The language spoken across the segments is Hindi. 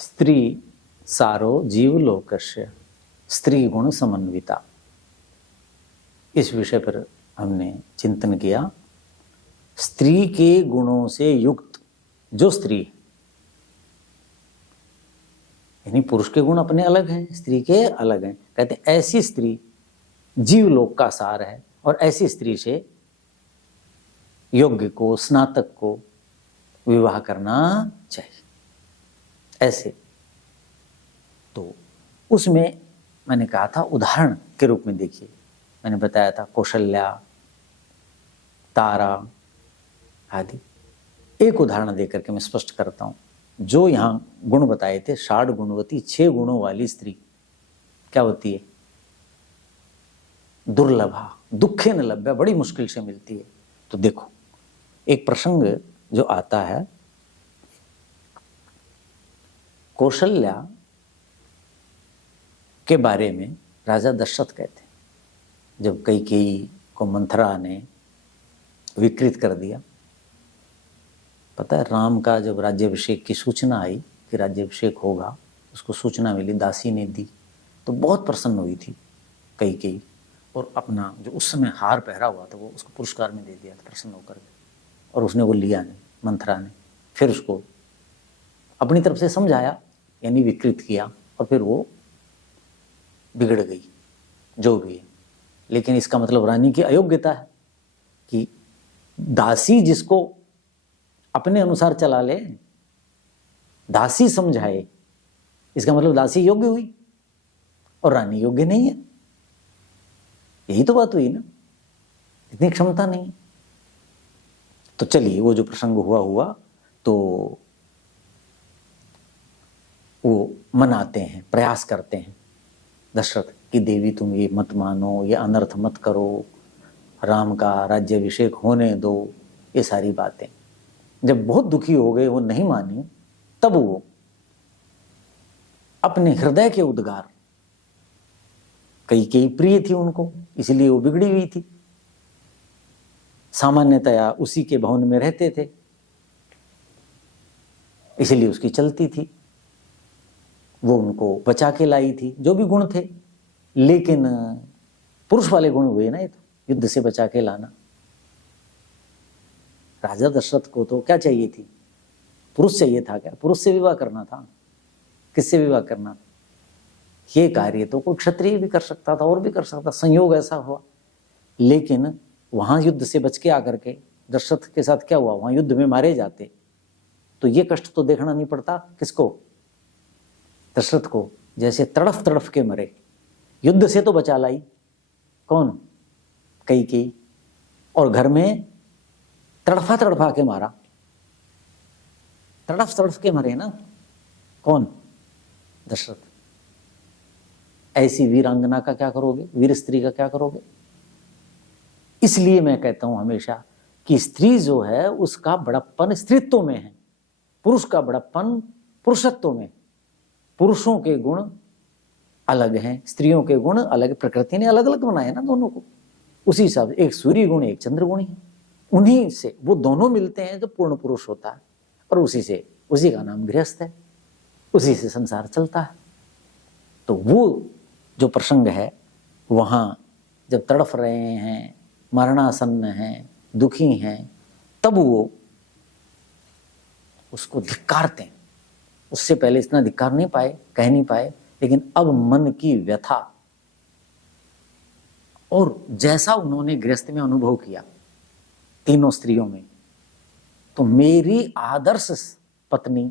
स्त्री सारो जीवलोकस्य स्त्री गुण समन्विता, इस विषय पर हमने चिंतन किया। स्त्री के गुणों से युक्त जो स्त्री, यानी पुरुष के गुण अपने अलग हैं, स्त्री के अलग हैं, कहते हैं ऐसी स्त्री जीवलोक का सार है और ऐसी स्त्री से योग्य को, स्नातक को विवाह करना चाहिए। ऐसे तो उसमें मैंने कहा था उदाहरण के रूप में देखिए, मैंने बताया था कौशल्या, तारा आदि। एक उदाहरण देकर के मैं स्पष्ट करता हूं। जो यहां गुण बताए थे, 60 गुणवती 6 गुणों वाली स्त्री क्या होती है? दुर्लभा, दुखे न लभ्या, बड़ी मुश्किल से मिलती है। तो देखो एक प्रसंग जो आता है, कौशल्या के बारे में राजा दशरथ कहते हैं, जब कैकेयी को मंथरा ने विकृत कर दिया। पता है, राम का जब राज्याभिषेक की सूचना आई कि राज्याभिषेक होगा, उसको सूचना मिली, दासी ने दी, तो बहुत प्रसन्न हुई थी कैकेयी, और अपना जो उस समय हार पहरा हुआ था वो उसको पुरस्कार में दे दिया था प्रसन्न होकर के। और उसने वो लिया नहीं, मंथरा ने फिर उसको अपनी तरफ से समझाया, यानी विकृत किया, और फिर वो बिगड़ गई जो भी है। लेकिन इसका मतलब रानी की अयोग्यता है कि दासी जिसको अपने अनुसार चला ले, दासी समझाए, इसका मतलब दासी योग्य हुई और रानी योग्य नहीं है। यही तो बात हुई ना, इतनी क्षमता नहीं। तो चलिए वो जो प्रसंग हुआ तो वो मनाते हैं, प्रयास करते हैं दशरथ कि देवी तुम ये मत मानो, ये अनर्थ मत करो, राम का राज्याभिषेक होने दो, ये सारी बातें। जब बहुत दुखी हो गए, वो नहीं मानी, तब वो अपने हृदय के उद्गार, कई प्रिय थी उनको, इसलिए वो बिगड़ी हुई थी, सामान्यतया उसी के भवन में रहते थे, इसलिए उसकी चलती थी, वो उनको बचा के लाई थी, जो भी गुण थे। लेकिन पुरुष वाले गुण हुए ना, ये तो युद्ध से बचा के लाना। राजा दशरथ को तो क्या चाहिए थी? पुरुष चाहिए था। क्या पुरुष से विवाह करना था? किससे विवाह करना था? ये कार्य तो कोई क्षत्रिय भी कर सकता था और भी कर सकता, संयोग ऐसा हुआ। लेकिन वहां युद्ध से बच के आकर के दशरथ के साथ क्या हुआ? वहां युद्ध में मारे जाते तो ये कष्ट तो देखना नहीं पड़ता किसको? दशरथ को। जैसे तड़फ तड़फ के मरे, युद्ध से तो बचा लाई कौन? कैकेयी, और घर में तड़फा तड़फा के मारा, तड़फ तड़फ के मरे ना कौन? दशरथ। ऐसी वीरांगना का क्या करोगे? वीर स्त्री का क्या करोगे? इसलिए मैं कहता हूं हमेशा कि स्त्री जो है उसका बड़प्पन स्त्रीत्व में है, पुरुष का बड़प्पन पुरुषत्व में। पुरुषों के गुण अलग हैं, स्त्रियों के गुण अलग, प्रकृति ने अलग अलग बनाए ना दोनों को। उसी हिसाब से एक सूर्य गुण, एक चंद्र गुण है, उन्हीं से वो दोनों मिलते हैं जो पूर्ण पुरुष होता है, और उसी का नाम गृहस्थ है, उसी से संसार चलता है। तो वो जो प्रसंग है, वहां जब तड़फ रहे हैं, मरणासन्न हैं, दुखी हैं, तब वो उसको धिक्कारते हैं। उससे पहले इतना धिक्कार नहीं पाए, कह नहीं पाए, लेकिन अब मन की व्यथा और जैसा उन्होंने गृहस्थ में अनुभव किया तीनों स्त्रियों में, तो मेरी आदर्श पत्नी,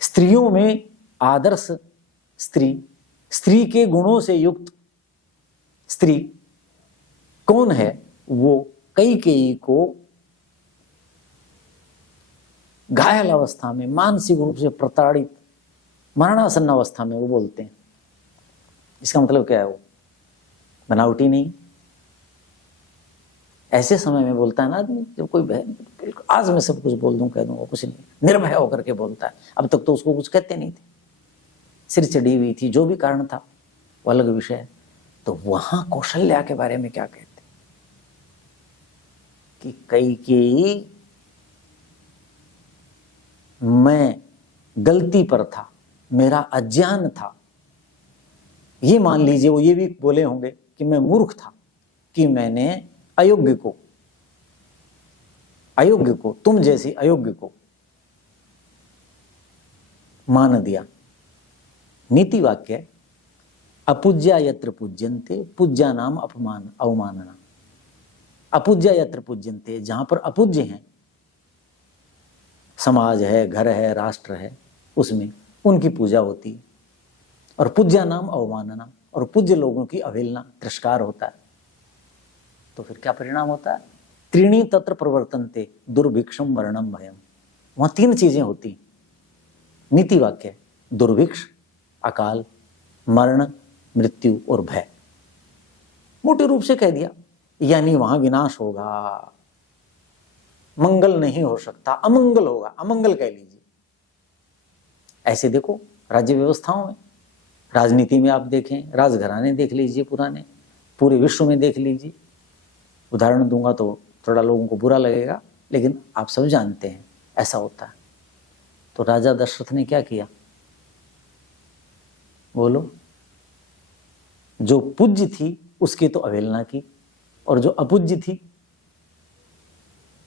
स्त्रियों में आदर्श स्त्री, स्त्री के गुणों से युक्त स्त्री कौन है? वो कैकेयी को घायल अवस्था में, मानसिक रूप से प्रताड़ित, मरणासन्न अवस्था में वो बोलते हैं। इसका मतलब क्या है? वो बनावटी नहीं। ऐसे समय में बोलता है ना आदमी, जब कोई बहन आज मैं सब कुछ बोल दूं, कह दूंगा, कुछ नहीं, निर्भय होकर के बोलता है। अब तक तो उसको कुछ कहते नहीं थे, सिर चढ़ी हुई थी, जो भी कारण था वो अलग विषय है। तो वहां कौशल्या के बारे में क्या कहते कि कैकेयी मैं गलती पर था, मेरा अज्ञान था। ये मान लीजिए वो ये भी बोले होंगे कि मैं मूर्ख था कि मैंने अयोग्य को तुम जैसी अयोग्य को मान दिया। नीति वाक्य है, अपूज्या यत्र पूज्यन्ते पूज्या नाम अपमान अवमानना। अपूज्या यत्र पूज्यन्ते, जहां पर अपूज्य हैं, समाज है, घर है, राष्ट्र है, उसमें उनकी पूजा होती है। और पूज्या नाम अवमानना, और पूज्य लोगों की अवहेलना, तिरस्कार होता है। तो फिर क्या परिणाम होता है? त्रीणी तत्र प्रवर्तन्ते दुर्भिक्षम वर्णम भयम। वहां 3 चीजें होती। नीति वाक्य, दुर्भिक्ष, अकाल, मरण, मृत्यु और भय। मोटे रूप से कह दिया, यानी वहां विनाश होगा, मंगल नहीं हो सकता, अमंगल होगा, अमंगल कह लीजिए। ऐसे देखो राज्य व्यवस्थाओं में, राजनीति में आप देखें, राजघराने देख लीजिए पुराने, पूरे विश्व में देख लीजिए। उदाहरण दूंगा तो थोड़ा लोगों को बुरा लगेगा, लेकिन आप सब जानते हैं ऐसा होता है। तो राजा दशरथ ने क्या किया? बोलो। जो पूज्य थी उसकी तो अवहेलना की, और जो अपूज्य थी,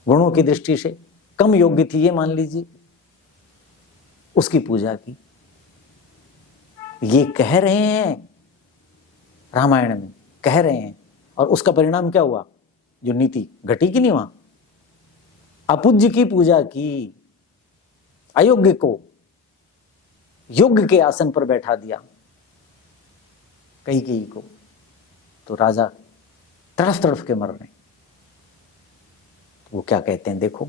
गुणों की दृष्टि से कम योग्य थी, ये मान लीजिए, उसकी पूजा की। ये कह रहे हैं रामायण में, कह रहे हैं, और उसका परिणाम क्या हुआ? जो नीति घटी की नहीं, वहां अपूज्य की पूजा की, अयोग्य को योग्य के आसन पर बैठा दिया, कई को। तो राजा तड़फ तड़फ के मर रहे। वो क्या कहते हैं देखो,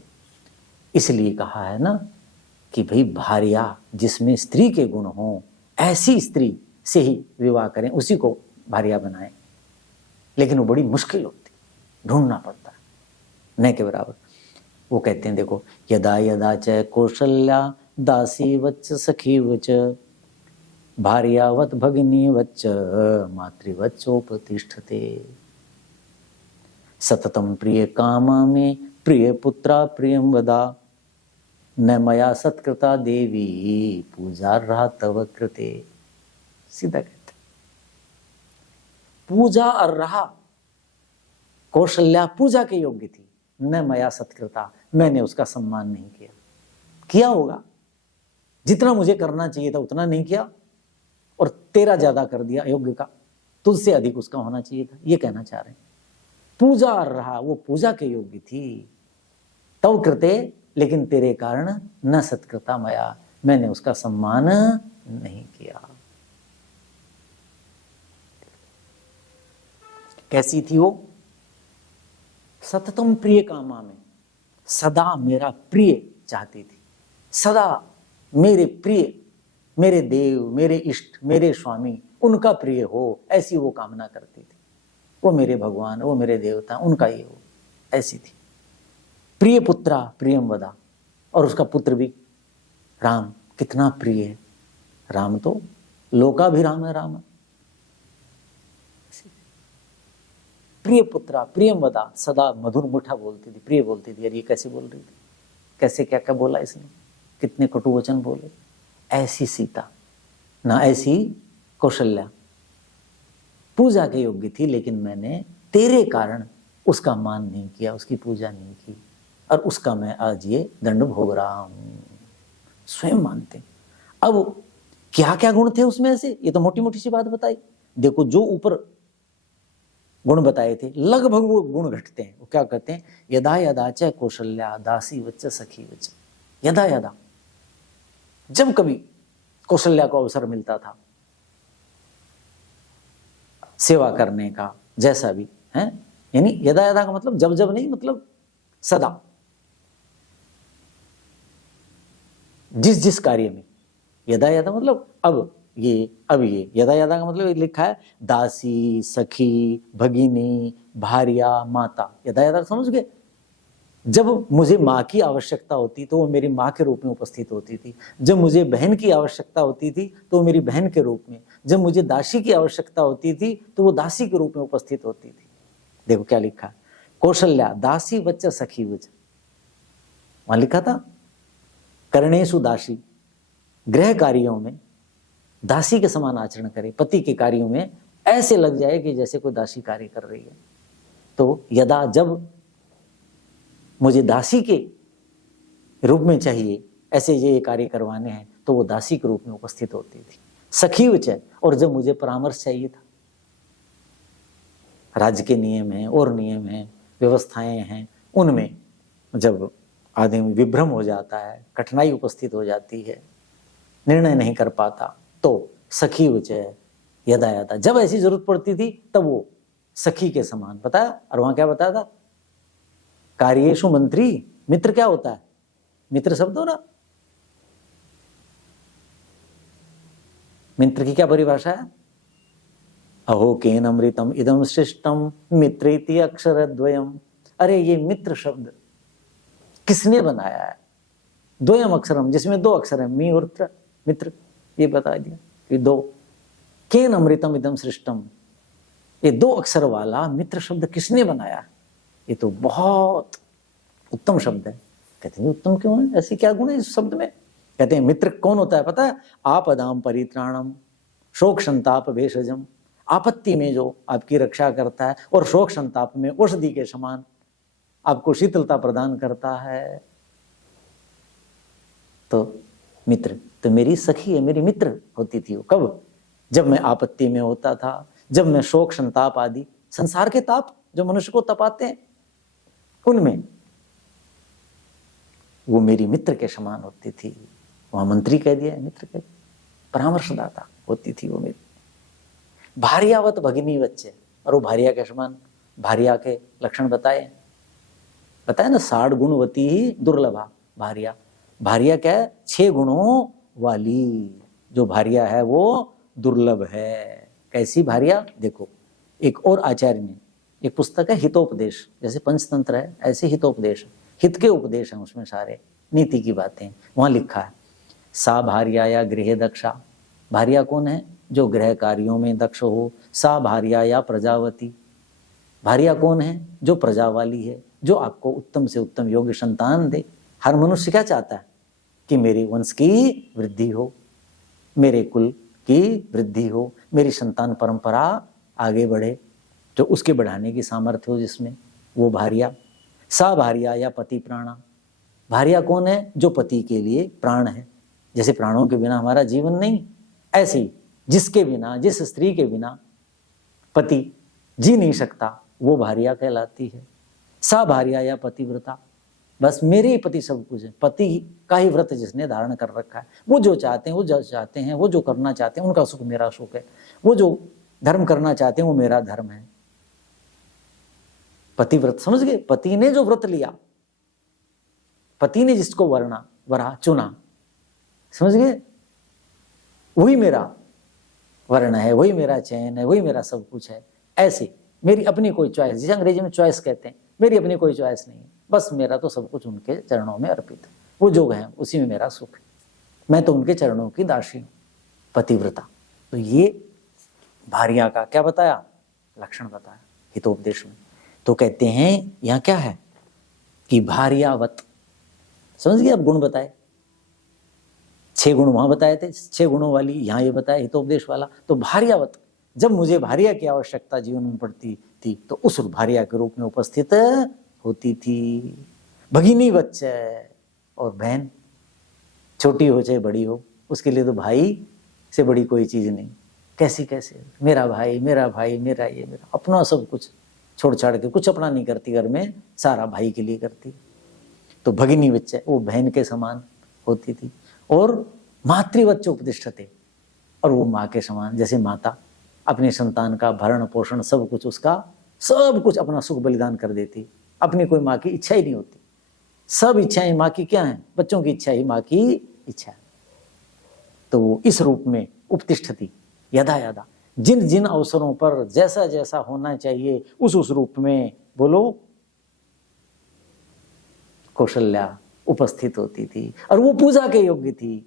इसलिए कहा है ना कि भाई भार्या जिसमें स्त्री के गुण हों, ऐसी स्त्री से ही विवाह करें, उसी को भार्या बनाएं। लेकिन वो बड़ी मुश्किल होती, ढूंढना पड़ता है, न के बराबर। वो कहते हैं देखो, यदा यदा च कौशल्या दासी वच्च सखी वच भार्यावत भगिनी वच्च मातृवच्चोपतिष्ठते। सततम प्रिय कामा में प्रिय पुत्रा प्रियम वदा न मया सत्कृता देवी पूजा रहा तव कृते। सीधा कहते, पूजा और रहा, कौशल्या पूजा के योग्य थी, न मया सत्कृता, मैंने उसका सम्मान नहीं किया। किया होगा, जितना मुझे करना चाहिए था उतना नहीं किया, और तेरा ज्यादा कर दिया अयोग्य का, तुझसे अधिक उसका होना चाहिए था, ये कहना चाह रहे हैं। पूजा और रहा, वो पूजा के योग्य थी, तव कृते, लेकिन तेरे कारण न सत्कृता मया, मैंने उसका सम्मान नहीं किया। कैसी थी वो? सततम प्रिय कामा में, सदा मेरा प्रिय चाहती थी, सदा मेरे प्रिय, मेरे देव, मेरे इष्ट, मेरे स्वामी, उनका प्रिय हो, ऐसी वो कामना करती थी। वो मेरे भगवान, वो मेरे देवता, उनका ये हो, ऐसी थी। प्रिय पुत्रा प्रियम वदा, और उसका पुत्र भी राम कितना प्रिय है। राम तो लोकाभिराम है, राम। प्रिय पुत्रा प्रियम वदा, सदा मधुर मीठा बोलती थी, प्रिय बोलती थी। यार ये कैसे बोल रही थी, कैसे क्या क्या बोला इसने, कितने कटु वचन बोले। ऐसी सीता ना ऐसी कौशल्या पूजा के योग्य थी, लेकिन मैंने तेरे कारण उसका मान नहीं किया, उसकी पूजा नहीं की, और उसका मैं आज ये दंड भोग रहा हूं। स्वयं मानते। अब क्या क्या गुण थे उसमें से, ये तो मोटी मोटी सी बात बताई। देखो जो ऊपर गुण बताए थे, लगभग वो गुण घटते हैं। वो क्या कहते हैं, यदा यदा च कौशल्या दासी वच्च सखी वच्च। यदा यदा, जब कभी कौशल्या को अवसर मिलता था सेवा करने का, जैसा भी है, यानी यदा यदा का मतलब जब जब नहीं, मतलब सदा, जिस जिस कार्य में। यदा यदा मतलब अब ये, अब ये। यदा यदा का मतलब लिखा है दासी, सखी, भगिनी, भार्या, माता। यदा यदा समझ गए। जब मुझे माँ की आवश्यकता होती तो वो मेरी माँ के रूप में उपस्थित होती थी, जब मुझे बहन की आवश्यकता होती थी तो वो मेरी बहन के रूप में, जब मुझे दासी की आवश्यकता होती थी तो वो दासी के रूप में उपस्थित होती थी। देखो क्या लिखा है, कौशल्या दासी वच्च सखी वच्च। वहां लिखा था कर्णेशु दासी, गृह कार्यों में दासी के समान आचरण करे, पति के कार्यों में ऐसे लग जाए कि जैसे कोई दासी कार्य कर रही है। तो यदा जब मुझे दासी के रूप में चाहिए, ऐसे ये कार्य करवाने हैं, तो वो दासी के रूप में उपस्थित होती थी। सखी उच्च। और जब मुझे परामर्श चाहिए था, राज्य के नियम हैं और नियम हैं, व्यवस्थाएं हैं, उनमें जब आदमी विभ्रम हो जाता है, कठिनाई उपस्थित हो जाती है, निर्णय नहीं कर पाता, तो सखी उच्च यदा यदा, जब ऐसी जरूरत पड़ती थी तब वो सखी के समान बताया। और वहां क्या बताया था? कार्येषु मंत्री। मित्र क्या होता है? मित्र शब्द हो ना, मित्र की क्या परिभाषा है? अहो केन अमृतम इदम सृष्टम मित्रेति अक्षरद्वयम। अरे ये मित्र शब्द किसने बनाया है? द्वयम अक्षरम, जिसमें दो अक्षर है, मी और त्र, मित्र, ये बता दिया कि दो। केन अमृतम इदम सृष्टम, ये दो अक्षर वाला मित्र शब्द किसने बनाया? ये तो बहुत उत्तम शब्द है। कहते हैं उत्तम क्यों है, ऐसी क्या गुण है इस शब्द में? कहते हैं मित्र कौन होता है पता है? आपदाम परित्राणम शोक संताप भेषजम। आपत्ति में जो आपकी रक्षा करता है और शोक संताप में औषधि के समान आपको शीतलता प्रदान करता है। तो मित्र तो मेरी सखी है, मेरी मित्र होती थी वो। कब? जब मैं आपत्ति में होता था, जब मैं शोक संताप आदि संसार के ताप जो मनुष्य को तपाते हैं, उनमें वो मेरी मित्र के समान होती थी। वहां मंत्री कह दिया, मित्र कह दिया, परामर्शदाता होती थी वो मेरी। भार्यावत भगिनी बच्चे, और वो भार्या के समान, भार्या के लक्षण बताए ना, 60 गुणवती ही दुर्लभा भार्या। भार्या क्या है? 6 गुणों वाली जो भार्या है वो दुर्लभ है। कैसी भार्या? देखो, एक और आचार्य ने एक पुस्तक है हितोपदेश, जैसे पंचतंत्र है ऐसे हितोपदेश, हित के उपदेश हैं उसमें, सारे नीति की बातें। वहां लिखा है सा भार्या या गृह दक्षा। भार्या कौन है? जो गृह कार्यों में दक्ष हो। सा भार्या या प्रजावती। भार्या कौन है? जो प्रजा वाली है, जो आपको उत्तम से उत्तम योग्य संतान दे। हर मनुष्य क्या चाहता है? कि मेरे वंश की वृद्धि हो, मेरे कुल की वृद्धि हो, मेरी संतान परंपरा आगे बढ़े, जो उसके बढ़ाने की सामर्थ्य हो जिसमें, वो भार्या। सा भार्या या पति प्राणा। भार्या कौन है? जो पति के लिए प्राण है। जैसे प्राणों के बिना हमारा जीवन नहीं, ऐसे ही जिसके बिना, जिस स्त्री के बिना पति जी नहीं सकता, वो भार्या कहलाती है। सा भार्या या पतिव्रता। बस मेरे ही पति सब कुछ है, पति का ही व्रत जिसने धारण कर रखा है। वो जो चाहते हैं, वो जो चाहते हैं, वो जो करना चाहते हैं, उनका सुख मेरा सुख है। वो जो धर्म करना चाहते हैं वो मेरा धर्म है। पतिव्रत, समझ गए? पति ने जो व्रत लिया, पति ने जिसको वरा चुना, समझ गए? वही मेरा वर्ण है, वही मेरा चयन है, वही मेरा सब कुछ है। ऐसे मेरी अपनी कोई चॉइस, जिसे अंग्रेजी में चॉइस कहते हैं, मेरी अपनी कोई चॉइस नहीं है। बस मेरा तो सब कुछ उनके चरणों में अर्पित है। वो जो है उसी में मेरा सुख है। मैं तो उनके चरणों की दासी हूं, पतिव्रता। तो ये भार्या का क्या बताया? लक्षण बताया हितोपदेश में। तो कहते हैं यहां क्या है कि भार्यावत, समझ गए? अब गुण बताए, 6 गुण वहां बताए थे, 6 गुणों वाली यहां ये बताया हितोपदेश वाला। तो भार्यावत, जब मुझे भार्या की आवश्यकता जीवन में पड़ती थी तो उस भार्या के रूप में उपस्थित होती थी। भगिनी बच्चे, और बहन छोटी हो चाहे बड़ी हो, उसके लिए तो भाई से बड़ी कोई चीज नहीं। कैसी कैसे मेरा भाई, मेरा भाई, मेरा ये, मेरा अपना सब कुछ छोड़ छाड़ के कुछ अपना नहीं करती, घर में सारा भाई के लिए करती। तो भगिनी बच्चे वो बहन के समान होती थी। और मातृवच्च उपदिष्टते, और वो माँ के समान, जैसे माता अपने संतान का भरण पोषण सब कुछ, उसका सब कुछ अपना सुख बलिदान कर देती। अपनी कोई माँ की इच्छा ही नहीं होती। सब इच्छाएं माँ की क्या है? बच्चों की इच्छा ही माँ की इच्छा है। तो वो इस रूप में उपतिष्ठती यदा यदा, जिन जिन अवसरों पर जैसा जैसा होना चाहिए उस रूप में, बोलो, कौशल्या उपस्थित होती थी। और वो पूजा के योग्य थी।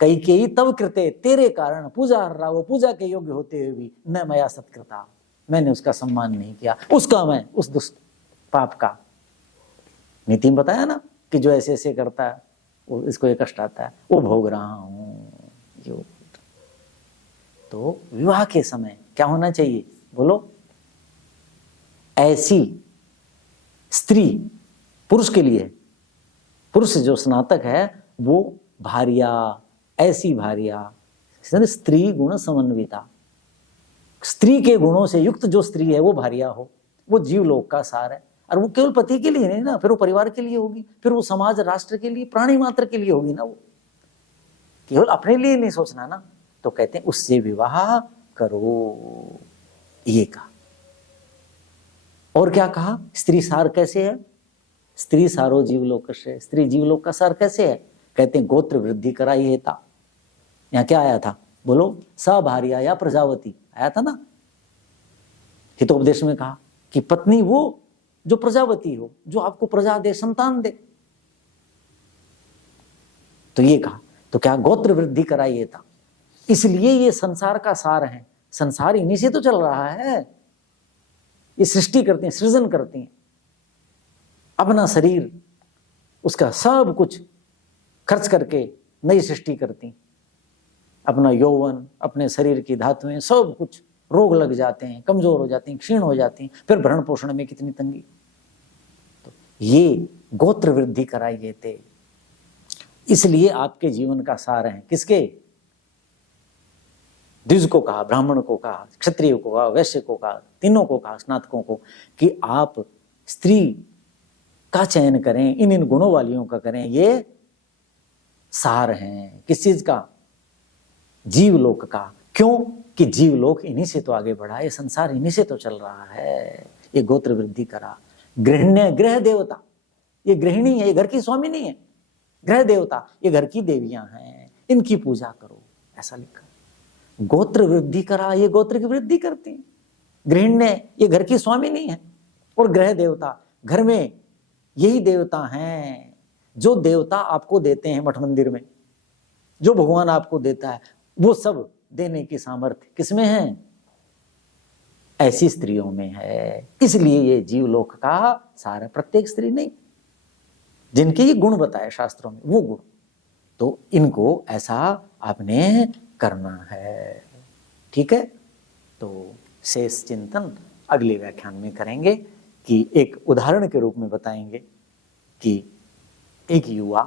कैकेयी तव कृते, तेरे कारण पूजा हर रहा, वो पूजा के योग्य होते हुए भी न मया सत्कृता, मैंने उसका सम्मान नहीं किया, उसका मैं उस दुष्ट पाप का, नीति में बताया ना कि जो ऐसे ऐसे करता है वो इसको ये कष्ट आता है, वो भोग रहा हूं। तो विवाह के समय क्या होना चाहिए बोलो? ऐसी स्त्री, पुरुष के लिए, पुरुष जो स्नातक है वो भार्या, ऐसी भार्या, स्त्री गुण समन्विता, स्त्री के गुणों से युक्त जो स्त्री है वो भार्या हो, वो जीवलोक का सार है। और वो केवल पति के लिए नहीं ना, फिर वो परिवार के लिए होगी, फिर वो समाज राष्ट्र के लिए, प्राणी मात्र के लिए होगी ना, वो केवल अपने लिए नहीं सोचना ना। तो कहते हैं उससे विवाह करो, ये कहा। और क्या कहा? स्त्री सार कैसे है? स्त्री सारो जीवलोक से, स्त्री जीवलोक का सार कैसे है? कहते हैं गोत्र वृद्धि कराई हेता। यहां क्या आया था बोलो? सभार्या या प्रजावती आया था ना। हितोपदेश में कहा कि पत्नी वो जो प्रजावती हो, जो आपको प्रजा दे, संतान दे। तो ये कहा, तो क्या गोत्र वृद्धि कराई हेता, इसलिए ये संसार का सार है। संसार इन्हीं से तो चल रहा है। ये सृष्टि करती हैं, सृजन करती हैं, अपना शरीर, उसका सब कुछ खर्च करके नई सृष्टि करती, अपना यौवन, अपने शरीर की धातुएं, सब कुछ। रोग लग जाते हैं, कमजोर हो जाती हैं, क्षीण हो जाती हैं, फिर भरण पोषण में कितनी तंगी। तो ये गोत्र वृद्धि कराइए थे, इसलिए आपके जीवन का सार है। किसके? द्विज को कहा, ब्राह्मण को कहा, क्षत्रिय को कहा, वैश्य को कहा, तीनों को कहा, स्नातकों को, कि आप स्त्री का चयन करें, इन इन गुणों वालियों का करें। ये सार हैं किस चीज का? जीवलोक का। क्यों? कि जीवलोक इन्हीं से तो आगे बढ़ा, ये संसार इन्हीं से तो चल रहा है। ये गोत्र वृद्धि करा। गृहिण्य, गृह देवता, ये गृहिणी है, ये घर की स्वामी नहीं है। गृह देवता, ये घर की देवियां हैं, इनकी पूजा करो, ऐसा लिखा। गोत्र वृद्धि करा, ये गोत्र की वृद्धि करती हैं। गृहिण्य, ये घर की स्वामी नहीं है। और गृह देवता, घर में यही देवता हैं जो देवता आपको देते हैं मठ मंदिर में, जो भगवान आपको देता है, वो सब देने की सामर्थ्य किसमें है? ऐसी स्त्रियों में है। इसलिए ये जीवलोक का सारा, प्रत्येक स्त्री नहीं, जिनके ये गुण बताए शास्त्रों में, वो गुण, तो इनको ऐसा आपने करना है। ठीक है, तो शेष चिंतन अगले व्याख्यान में करेंगे, कि एक उदाहरण के रूप में बताएंगे कि एक युवा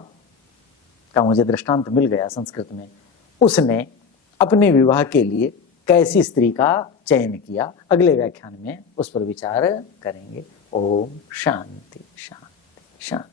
का मुझे दृष्टांत मिल गया संस्कृत में, उसने अपने विवाह के लिए कैसी स्त्री का चयन किया। अगले व्याख्यान में उस पर विचार करेंगे। ओम शांति शांति शांति।